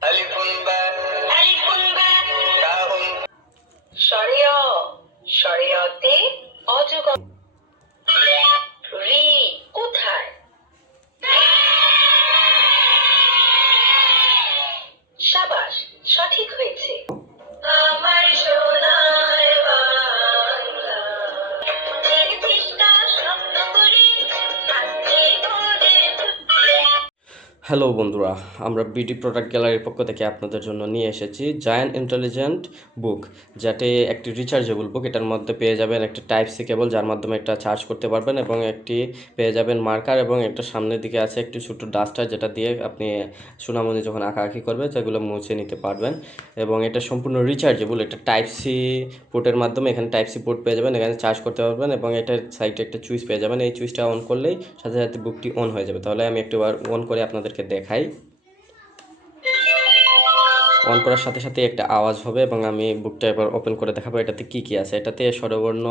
Dale, pues. Hello বন্ধুরা। আমরা BD product গ্যালারির পক্ষ থেকে আপনাদের জন্য নিয়ে এসেছি জায়ান্ট ইন্টেলিজেন্ট বুক যাতে একটি রিচার্জেবল বুক এটার মধ্যে পেয়ে যাবেন একটা টাইপ সি কেবল যার মাধ্যমে এটা চার্জ করতে পারবেন এবং একটি পেয়ে যাবেন মার্কার এবং একটা সামনের দিকে আছে একটি ছোটো ডাস্টার যেটা দিয়ে আপনি সোনামণি যখন আঁকাআঁকি করবে সেগুলো মুছে নিতে পারবেন। এবং এটা সম্পূর্ণ রিচার্জেবল এটা টাইপ সি পোর্টের মাধ্যমে এখানে টাইপ সি পোর্ট পেয়ে যাবেন, এখানে চার্জ করতে পারবেন এবং এটার সাইডে একটা চুইস পেয়ে যাবেন। এই চুইসটা অন করলেই সাথে সাথে বুকটি অন হয়ে যাবে। তাহলে আমি একটু অন করে আপনাদেরকে দেখাই। অন করার সাথে সাথে একটা আওয়াজ হবে এবং আমি বুকটা এবার ওপেন করে দেখাবো এটাতে কি কি আছে। এটাতে স্বরবর্ণ,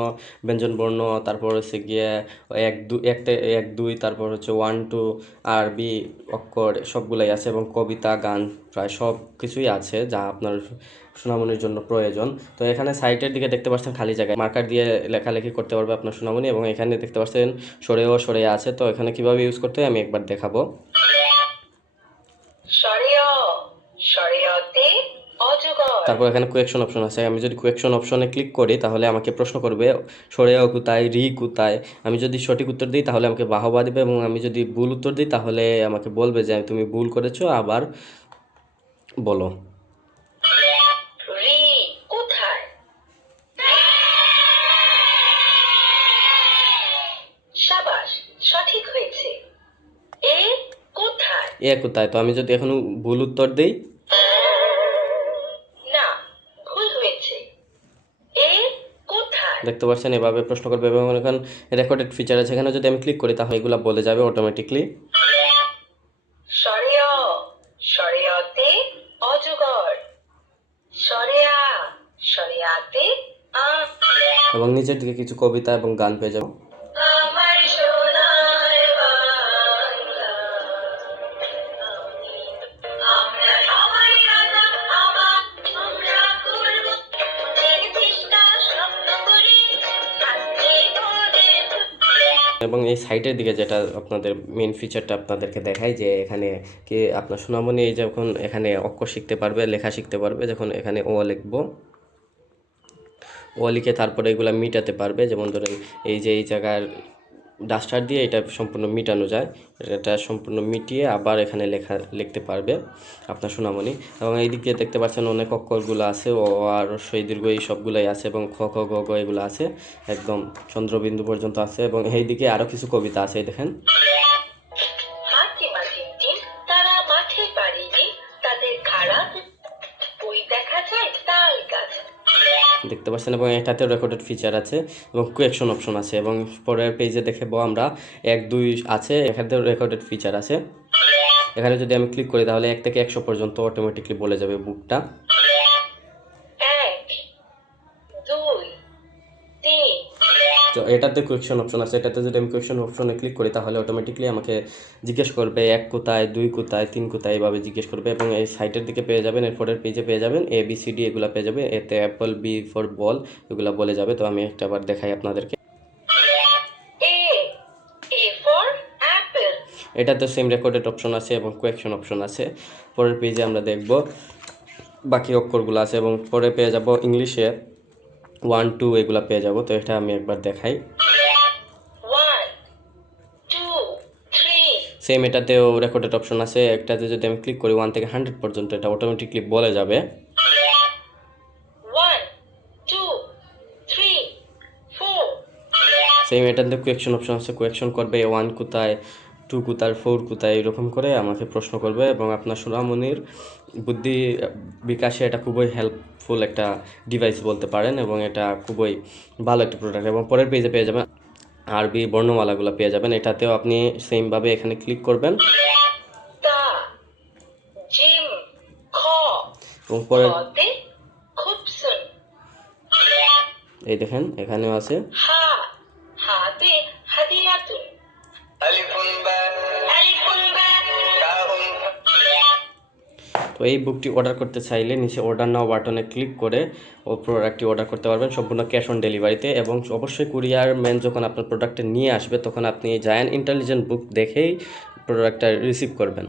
ব্যঞ্জনবর্ণ, তারপর হচ্ছে গিয়ে এক দু, একটা এক, দুই, তারপর হচ্ছে ওয়ান টু আরবি অক্ষর সবগুলাই আছে এবং কবিতা, গান প্রায় সব কিছুই আছে যা আপনার সোনামণির জন্য প্রয়োজন। তো এখানে সাইটের দিকে দেখতে পাচ্ছেন খালি জায়গায়। মার্কার দিয়ে লেখালেখি করতে পারবে আপনার সোনামণি এবং এখানে দেখতে পাচ্ছেন সরেও সরে আছে। তো এখানে কীভাবে ইউজ করতে হয় আমি একবার দেখাবো। তারপর এখানে কোয়েকশন অপশন আছে। আমি যদি কোয়েকশন অপশনে ক্লিক করি তাহলে আমাকে প্রশ্ন করবে সরেও কোথায়? রি কোথায়? আমি যদি সঠিক উত্তর দিই তাহলে আমাকে বাহবা দিবে এবং আমি যদি ভুল উত্তর দিই তাহলে আমাকে বলবে যে তুমি ভুল করেছ আবার বলো। এ কোথায়? তো আমি যদি এখন ভুল উত্তর দিই দেখতে পাচ্ছেন এভাবে প্রশ্ন করবে এবং এখন রেকর্ডেড ফিচার আছে। এখানে যদি আমি ক্লিক করি তাহলে এগুলো বলে যাবে অটোমেটিকলি এবং নিচের দিকে কিছু কবিতা এবং গান পেয়ে যাব। এবং এই সাইটের দিকে যেটা আপনাদের মেন ফিচারটা আপনাদেরকে দেখায় যে এখানে কি আপনার সোনামণি এই যখন এখানে অক্ষর শিখতে পারবে, লেখা শিখতে পারবে, যখন এখানে ও লিখব, ও লিখে তারপরে এগুলো মিটাতে পারবে। যেমন ধরেন এই যে এই জায়গার ডাস্টার দিয়ে এটা সম্পূর্ণ মিটানো যায়। এটা সম্পূর্ণ মিটিয়ে আবার এখানে লেখা, লিখতে পারবে আপনার সোনামণি। এবং এই দিক দিয়ে দেখতে পাচ্ছেন অনেক অক্ষরগুলো আছে ও আর সেই দীর্ঘ এই সবগুলোই আছে এবং খ খ, গ গ এগুলো আছে। একদম চন্দ্রবিন্দু পর্যন্ত আছে এবং এই দিকে আরও কিছু কবিতা আছে দেখেন। তাদের খারাপ বই দেখা যায় তাল গাছ। দেখতে পাচ্ছেন এবং এটাতে রেকর্ডেড ফিচার আছে এবং কোয়েকশন অপশন আছে এবং পরের পেজে দেখব আমরা এক, দুই আছে, এখানেও রেকর্ডেড ফিচার আছে। এখানে যদি আমি ক্লিক করি তাহলে এক থেকে একশো পর্যন্ত অটোমেটিকলি বলে যাবে বুকটা তো এটাতে কোয়েকশন অপশন আছে। এটাতে যদি আমি কোয়েকশন অপশনে ক্লিক করি তাহলে অটোমেটিকলি আমাকে জিজ্ঞেস করবে এক কোথায় দুই কোথায় তিন কোথায় এভাবে জিজ্ঞেস করবে এবং এই সাইটের দিকে পেয়ে যাবেন এরপরের পেজে পেয়ে যাবেন এ বি সি ডি এগুলো পেয়ে যাবে। এতে অ্যাপল বি ফর বল এগুলো বলে যাবে। তো আমি একটা আবার দেখাই আপনাদেরকে। এটাতে সেম রেকর্ডেড অপশন আছে এবং কোয়েকশন অপশন আছে। পরের পেজে আমরা দেখব। বাকি অক্ষরগুলো আছে এবং পরে পেয়ে যাব ইংলিশে ওয়ান টু এগুলো পেয়ে যাব তো এটা আমি একবার দেখাই। সেম এটাতেও রেকর্ডেড অপশন আছে একটাতে যদি আমি ক্লিক করি ওয়ান থেকে হান্ড্রেড পর্যন্ত এটা অটোমেটিকলি বলে যাবে। সেম এটাতে কোয়েকশন অপশন আছে কোয়েকশন করবে ওয়ান কোথায় টু কোথায় ফোর কোথায় এরকম করে আমাকে প্রশ্ন করবে এবং আপনার সোনামণির বুদ্ধি বিকাশে এটা খুবই ইউজফুল একটা ডিভাইস বলতে পারেন এবং এটা খুবই ভালো একটা প্রোডাক্ট এবং পরের পেজে পেয়ে যাবেন আরবি বর্ণমালাগুলো পেয়ে যাবেন। এটাতেও আপনি সেমভাবে এখানে ক্লিক করবেন। এবং পরের এই দেখেন এখানেও আছে। হা হাতে হাদিয়াতুন আলিফুন বা তো এই বুকটি অর্ডার করতে চাইলে নিচে অর্ডার নাও বাটনে ক্লিক করে ও প্রোডাক্টটি অর্ডার করতে পারবেন সম্পূর্ণ ক্যাশ অন ডেলিভারিতে এবং অবশ্যই কুরিয়ার ম্যান যখন আপনার প্রোডাক্টটা নিয়ে আসবে তখন আপনি জায়ান্ট ইন্টেলিজেন্ট বুক দেখেই প্রোডাক্টটা রিসিভ করবেন।